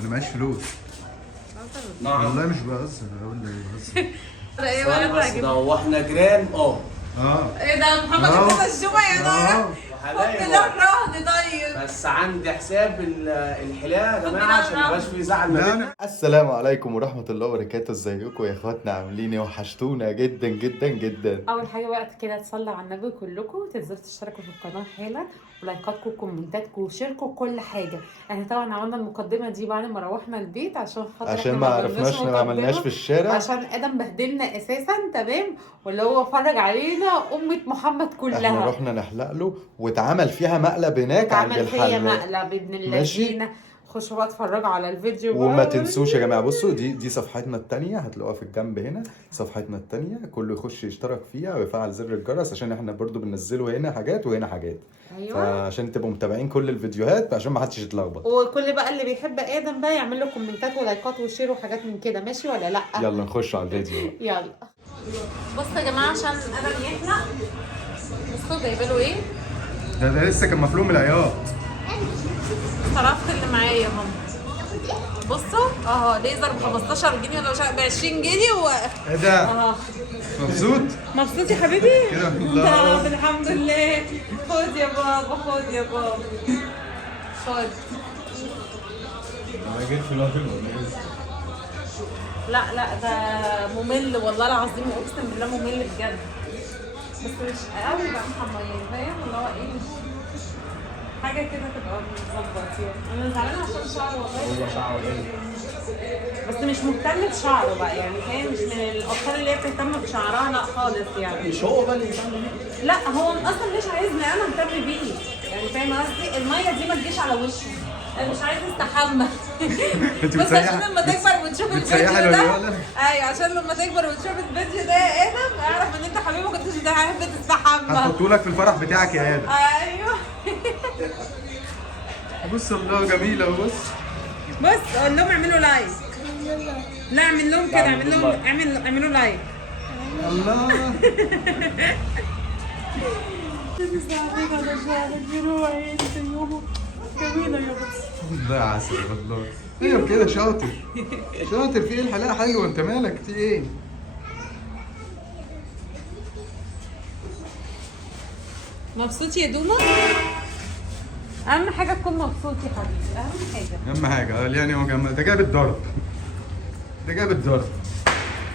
انا معيش فلوس. والله مش بهزر، اقول لك بهزر. بس ده هو احنا جيران. ايه ده محمد انت الجمعة يا نهار حط له رهن. طيب بس عندي حساب الحلاقه يا جماعه عشان ما يبقاش في زعل ما بيننا. السلام عليكم ورحمة الله وبركاته، ازيكم يا اخواتنا؟ عاملين ايه؟ وحشتونا جدا جدا جدا. اول حاجه بقى كده تصلوا على النبي كلكم، تنزلوا تشتركوا في القناه حالا، ولايكاتكم وكومنتاتكم وشيركم كل حاجه. احنا طبعا عملنا المقدمه دي بعد ما روحنا البيت عشان خاطر عشان احنا ما عرفناش ما عملناش في الشارع، عشان ادم بهدلنا اساسا تمام، واللي هو فرج علينا امه محمد كلها. احنا رحنا نحلق له واتعمل فيها مقلب هناك عند اتعمل فيا الحلاق. مقلب ابن ماشي. اللذينه. خشوا بقى اتفرجوا على الفيديو وما بقى. تنسوش يا جماعه، بصوا دي صفحتنا التانية، هتلاقوها في الجنب هنا. صفحتنا التانية كله يخش يشترك فيها ويفعل زر الجرس، عشان احنا برضو بننزله هنا حاجات وهنا حاجات. ايوه، فعشان تبقوا متابعين كل الفيديوهات عشان ما حدش يتلخبط. وكل بقى اللي بيحب ادم بقى يعمل له كومنتات ولايكات وشير وحاجات من كده، ماشي ولا لا؟ يلا نخش على الفيديو بقى. يلا بصوا يا جماعه عشان ادم يحلق. بصوا جايبه له ايه؟ ده لسه كان مفلوم العياط. صرفت اللي معايا يا ماما. بصوا ليزر ب 15 جنيه ولا ب 20 جنيه ايه ده؟ مبسوط؟ مبسوط يا حبيبي؟ كده طب الحمد لله. خد يا بابا، خد يا بابا، خد. انا جيت في الوافل لا ده ممل والله العظيم، اقسم بالله ممل بجد. بس مش قوي بقى محميين، فاهم اللي هو ايه؟ حاجه كده تبقى متظبط يعني. انا زعلانه عشان شعره والله. هو شعره حلو بس مش مهتم بشعره بقى يعني، فاهم؟ مش من الاطفال اللي هي بتهتم بشعرها، لا خالص يعني. مش هو بقى اللي يهتم بيه. لا هو اصلا مش عايزني انا اهتم بيه يعني، فاهم قصدي؟ الميه دي ما تجيش على وشه، انا مش عايز استحمى. بس عشان لما تكبر وتشوف الفيديو ده، ايوه عشان لما تكبر وتشوف الفيديو ده يا ادم اعرف ان انت حبيبي ما كنتش بتحب تستحمى. هحطهولك في الفرح بتاعك يا ادم. ايوه. بص الله جميله. بص قول لهم اعملوا لايك. لا اعمل لهم كده، اعملوا لايك. الله. جميلة يا بس. والله عسل والله. ايوه كده شاطر. شاطر في ايه؟ الحلاقه حلوه، انت مالك في ايه؟ مبسوط يا دونا؟ اهم حاجة تكون مبسوط يا حبيبي، اهم حاجة. اهم حاجه يعني هو جمال. ده جاب الضرب، ده جاب الضرب.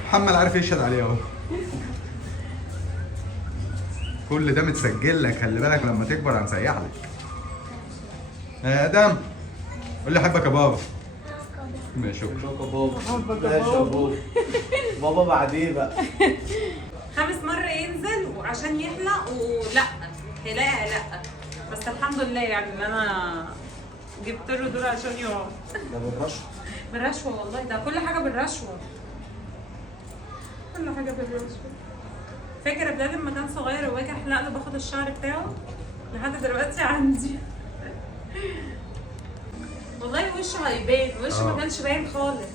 محمد عارف يشهد عليه اهو. كل ده متسجل لك، خلي بالك لما تكبر هنسيح لك. يا ادم قول لي حبك يا بابا. ماشي شكرا. ماشي يا بابا. بابا بعدين بقى. خامس مرة ينزل وعشان يحلق ولا حلاقة لا، بس الحمد لله يعني ان انا جبت له دول عشان يقعد. ده بالرشوه. بالرشوة والله، ده كل حاجة بالرشوة، كل حاجة بالرشوة. فاكر يا بلال لما كان صغير وباجي احلق له باخد الشعر بتاعه؟ لحد دلوقتي عندي. والله وشه هيبان، وشه ما كانش باين خالص،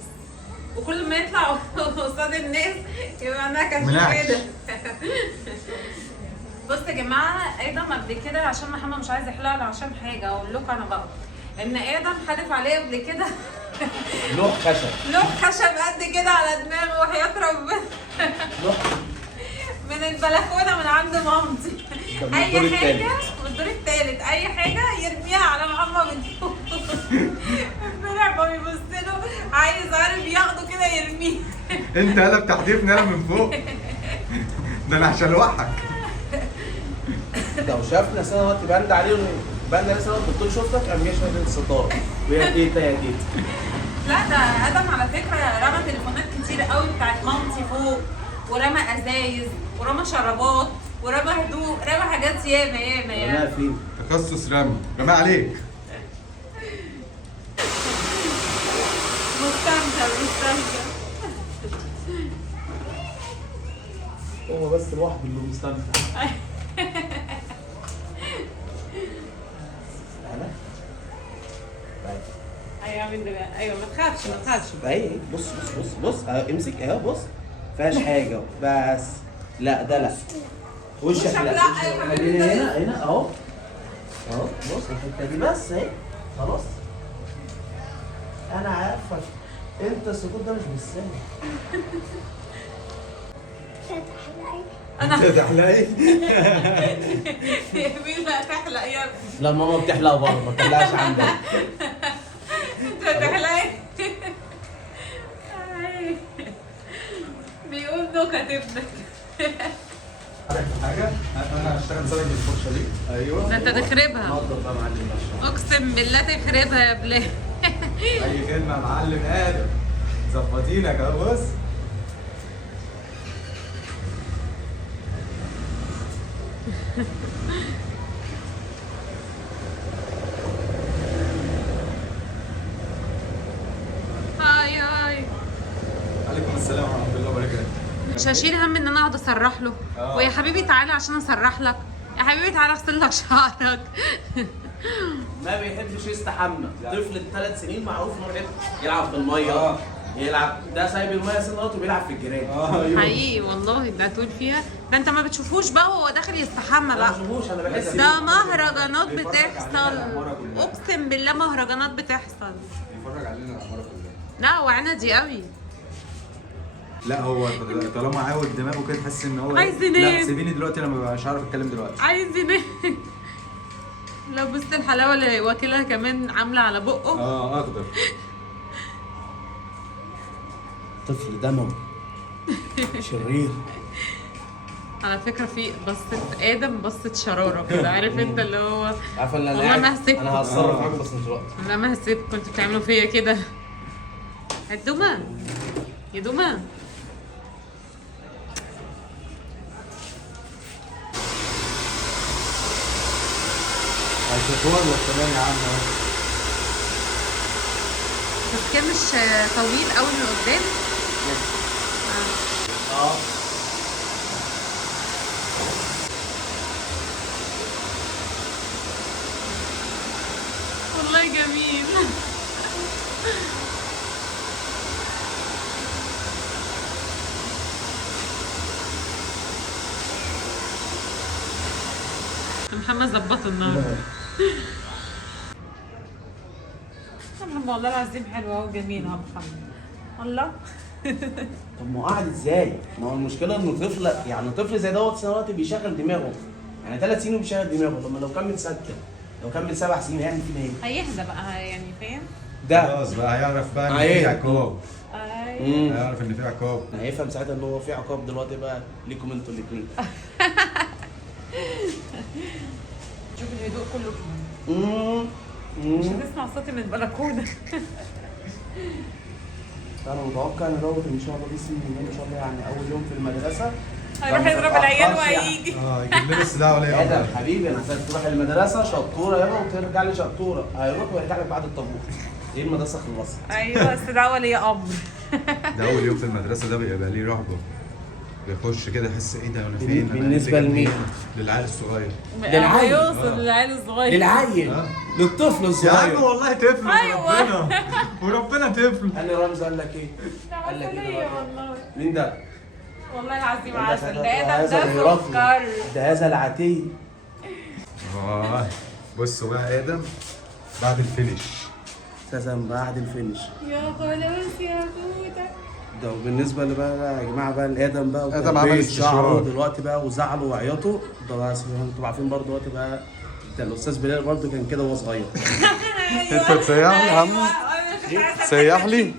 وكل ما يطلع قصاد الناس يبقى نكش كده. بصوا يا جماعه، ادم قبل كده عشان محمد مش عايز يحلق له عشان حاجه، اقول لكم انا بقى ان ادم حدف عليه قبل كده لوح خشب. لوح خشب قد كده على دماغه وحياه ربنا. من البلكونه من عند مامتي. اي حاجه من الدور الثالث، اي حاجه يرميها على محمد من فوق. امبارح ما بيبص له عايز عارف ياخده كده يرميه. انت قلب تحديفني انا من فوق. ده انا هشلوحك. لو شافنا سنه وقت بند عليه بند عليه سنه الدكتور شفتك قام جاي شايف الستاره وهي تيتا يا تيتا. لا ده ادم على فكره رمى تليفونات كتير قوي بتاعت مامتي فوق، ورمى ازايز، ورمى شرابات، ورمى هدوء، رمى حاجات ياما يعني. رماها فين؟ تخصص رمى عليك. مستمتع. هو بس لوحده اللي مستمتع. انا ايوه اعمل ده. ايوه ما تخافش. اهي بص امسك اهو. بص فيهاش حاجه بس. لا ده لا. وشك لا. لا يا حبيبي. هنا اهو بص الحته دي بس اهي خلاص. انا عارفك، انت السكوت ده مش بالسهل. انا تحلقي. مين لا تحلق يا ابني؟ لا ماما بتحلق بره، ما بتحلقش عندك. انت تحلقي. بيقول نكت ابنك. حاجه انا هشتغل سلك بالفرشه دي. ايوه ده انت تخربها، نضف بقى يا معلم باشا. اقسم بالله تخربها يا بلال. اي خدمه يا معلم ادم. ظبطينك اهو بص. هاي هاي. عليكم السلام ورحمه الله وبركاته. مش هشيل هم ان انا اقعد اسرح له. ويا حبيبي تعالى عشان اسرح لك، يا حبيبي تعالى اغسل لك شعرك. ما بيحبش يستحمى. طفل 3 سنين معروف انه بيحب يلعب في الميه. يلعب، ده سايب الميه سنوات وبيلعب في الجيران. ايوه حقيقي والله، ده تقول فيها ده انت ما بتشوفوش بقى وهو داخل يستحمى ما بقى. بشوفوش، انا بحس ده مهرجانات بتحصل، اقسم بالله مهرجانات بتحصل. بيتفرج علينا العماره كلها. لا وعندي قوي. لا هو طالما عاود دماغه كده تحس ان هو عايز ينام. لا سيبيني دلوقتي انا مش عارف اتكلم دلوقتي. عايز ينام. لو بصت الحلاوه اللي واكلها كمان عامله على بقه. اخضر. طفل دموي شرير. على فكره في بصت ادم، بصت شراره كده، عارف انت اللي هو عارفه ان والله ما هسيبكم. انا هتصرف معاكم بس مش دلوقتي. لا ما هسيبكم، كنتوا بتعملوا فيا كده. الدومه يا دومه. هتطول ولا كمان يا عم؟ بس كان مش طويل قوي من قدام. والله جميل. محمد ظبطه النهارده. يا محمد والله العظيم حلوه وجميله يا محمد. الله. طب ما هو قاعد ازاي؟ ما هو المشكله انه طفل، يعني طفل زي دوت سنوات بيشغل دماغه. يعني 3 سنين وبيشغل دماغه. طب ما لو كمل سكه، لو كمل 7 سنين هيعمل فينا ايه؟ هيهدى بقى يعني، فاهم؟ ده خلاص بقى هيعرف بقى ان أيوة. في عقاب. ايوه. هيعرف ان في عقاب. هيفهم ساعتها ان هو في عقاب دلوقتي بقى ليكم انتوا الاثنين. شوف الهدوء كله فيه. مش هتسمع صوتي من البلكونه. انا متوقع ان دوت ان شاء الله بسم الله ما شاء الله يعني اول يوم في المدرسه هيروح يضرب العيال وهيجي. يجيب لنا السلاح ولا ادم ايه؟ حبيبي انا عايزك تروح المدرسه شطوره يابا وترجع لي شطوره. هيروح ويرجع لك بعد الطابور. ايه المدرسه خلصت. ايوه بس ده ولي امر. ده اول يوم في المدرسه ده بيبقى ليه رهبه. بيخش كده يحس ايه ده انا فين؟ أنا بالنسبة اللي لمين؟ للعيل الصغير. للعيل. هيوصل للعيل الصغير. للعيل للطفل يا عم الصغير. والله طفل أيوة. وربنا وربنا طفل. قال لي رمز قال لك ايه؟ قال لك ايه دلوقتي؟ والله مين ده؟ والله العظيم قال لك عسل. هذا- ده ادم هذا ده الهرقل. سكر. ده هذا العتيه. بصوا بقى ادم بعد الفينش. اساسا بعد الفينش. يا خلاص يا توته. ده وبالنسبه اللي بقى يا جماعه بقى لادم بقى آدم عمل وتربية شعره استشوار. دلوقتي بقى وزعله وعياطه. ده بقى انتوا عارفين برضه دلوقتي بقى ده الاستاذ بلال برضه كان كده وهو صغير. انت تسيح لي يا عم؟ سيح لي.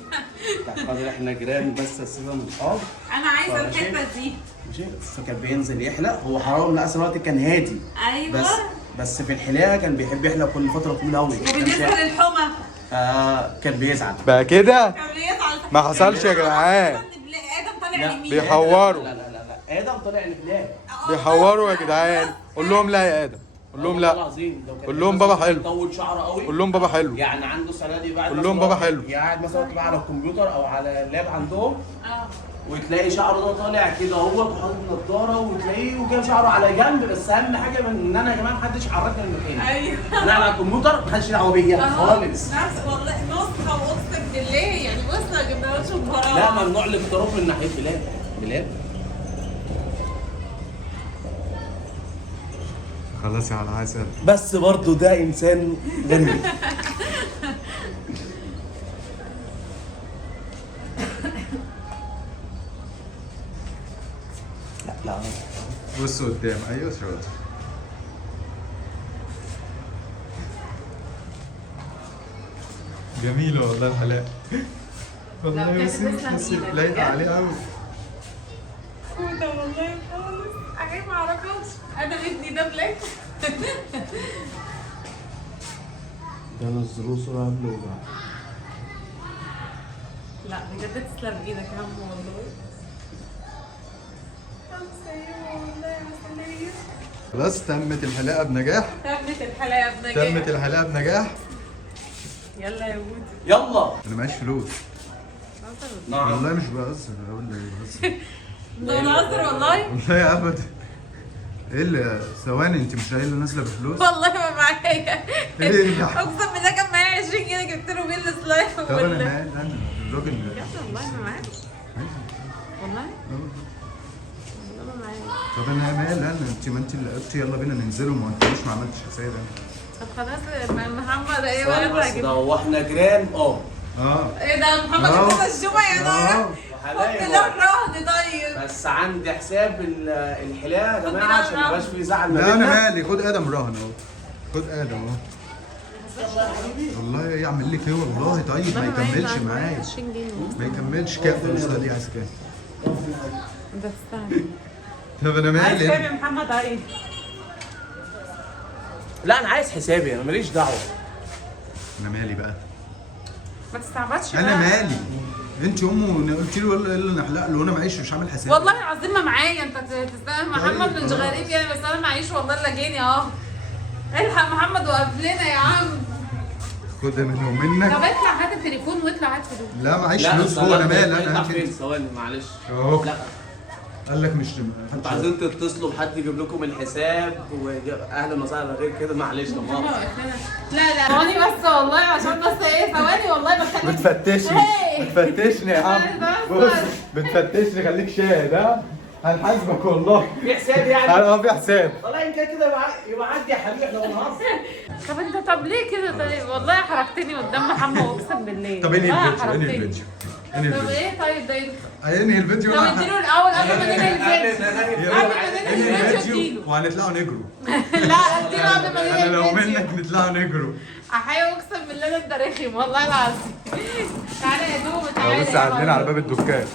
خاطر احنا جيران بس اساسا اصحاب. انا عايزه الحته دي. ماشي فكان بينزل يحلق. هو حرام لا اصل الوقت كان هادي. ايوه. بس في الحلاقه كان بيحب يحلق كل فتره طويله قوي. وبالنسبه للحمى كان بيزعل. بقى كده كان بيزعل. ما حصلش يا جدعان. ادم طالع لا. يمين. بيحوروا. لا ادم طلع لبلاد. بيحوروا يا جدعان. قول لهم لا يا ادم. قول لهم والله لا. العظيم لو كان قول لهم بابا حلو. طول شعره قوي. قول لهم بابا حلو. يعني عنده السنه دي بعد قول لهم بابا حلو. قاعد مثلا تبقى على الكمبيوتر او على اللاب عندهم اه. وتلاقي شعره ده طالع كده اهوت وحاطط نضاره وتلاقيه وجايب شعره على جنب. بس اهم حاجه ان انا يا جماعه محدش يحركني من مكاني. ايوه. انا على الكمبيوتر محدش دعوه بيا خالص. نفس والله نسخه واقسم بالله يعني بص ما جبناهاش بهارات. لا ممنوع الاقتراب من ناحيه بلاد. بلاد خلاص يا على العسل. بس برضه ده انسان غريب. لا بص قدام، ايوه شاطر. جميلة والله الحلاقة. والله بجد بس تسلم بس إيدك، لايقة بجد. عليه قوي. ده والله خالص حاجات ما اعرفهاش. انا ابني ده بلاك. ده نزلوه صورة قبل وبعد. لا بجد تسلم ايدك يا عم والله. والله يا مستنية. خلاص تمت الحلاقة بنجاح. تمت الحلاقة بنجاح. تمت الحلاقة بنجاح. يلا يا بودي. يلا. انا معيش فلوس. نعم. والله مش بهزر، اقول لك بهزر. ده بنهزر والله. والله ابدا. ايه اللي ثواني، انت مش قايله نازله بفلوس؟ والله ما معايا. ايه يا اقسم بالله كان معايا 20 جنيه جبت له بيه السلايم. طب انا مال، انا الراجل بجد والله ما معايا. والله والله ما معايا. طب انا مال، انا ما انت اللي قلتي يلا بينا ننزلوا، ما قلتليش، ما عملتش حساب انا. طب خلاص محمد ايه ثواني بقى بس ده هو احنا جيران ايه ده محمد كده الجمعة يا نارا. فك ده الرهن طيب. بس عندي حساب الحلاقه يا جماعه عشان ما يبقاش في زعل ما لا انا بيننا. مالي، خد ادم رهن اهو. خد ادم اهو. والله يعمل لك ايه والله، طيب ما يكملش معايا. 20 جنيه. ما يكملش كام فلوس دي، عايز كام؟ ده تستاهل. طب انا عايز مالي كام يا محمد عايز؟ لا انا عايز حسابي، انا ماليش دعوه. انا مالي بقى. ما تستعبطش انا بقى. مالي. انت امه قلت له يلا نحلق له، وانا معيش مش عامل حساب. والله العظيم ما معايا. انت تستاهل محمد طيب، مش خلاص. غريب يعني، بس انا معيش والله الا جنيه اهو. الحق محمد وقف لنا يا عم. خد منه طب ومنك. اطلع هات التليفون واطلع هات فلوس. لا معيش فلوس، هو انا مال، انا فين هات. ثواني معلش. اهو لا قال لك مش انتوا عايزين تتصلوا بحد يجيب لكم الحساب واهلا وسهلا غير كده معلش ده محمد مؤاخذة. وقف لنا. لا لا ثواني بس والله، عشان بس ايه ثواني والله بتكلم. بتفتشني هي. بتفتشني يا عم. بس. بص بتفتشني، خليك شاهد ها. هنحاسبك والله. في حساب يعني؟ اه في حساب. والله ان كان كده يبقى عدي يا حبيبي احنا بنهزر. طب انت طب ليه كده طيب؟ والله حركتني قدام محمد اقسم بالله. طب انهي والله الفيديو، انهي حركتني. الفيديو، انهي طب الفيديو. ايه طيب ده انهي الفيديو. طب اديله الاول قبل ما ننهي الفيديو. يلا، قبل ما ننهي انهي الفيديو الفيديو اديله. وهنطلعوا نجروا. لا اديله قبل ما ننهي انا لو الفيديو. منك نطلعوا نجروا. احيي اقسم بالله ده انت رخم والله العظيم. تعالى يا دوب تعالى. بص عندنا على باب الدكان.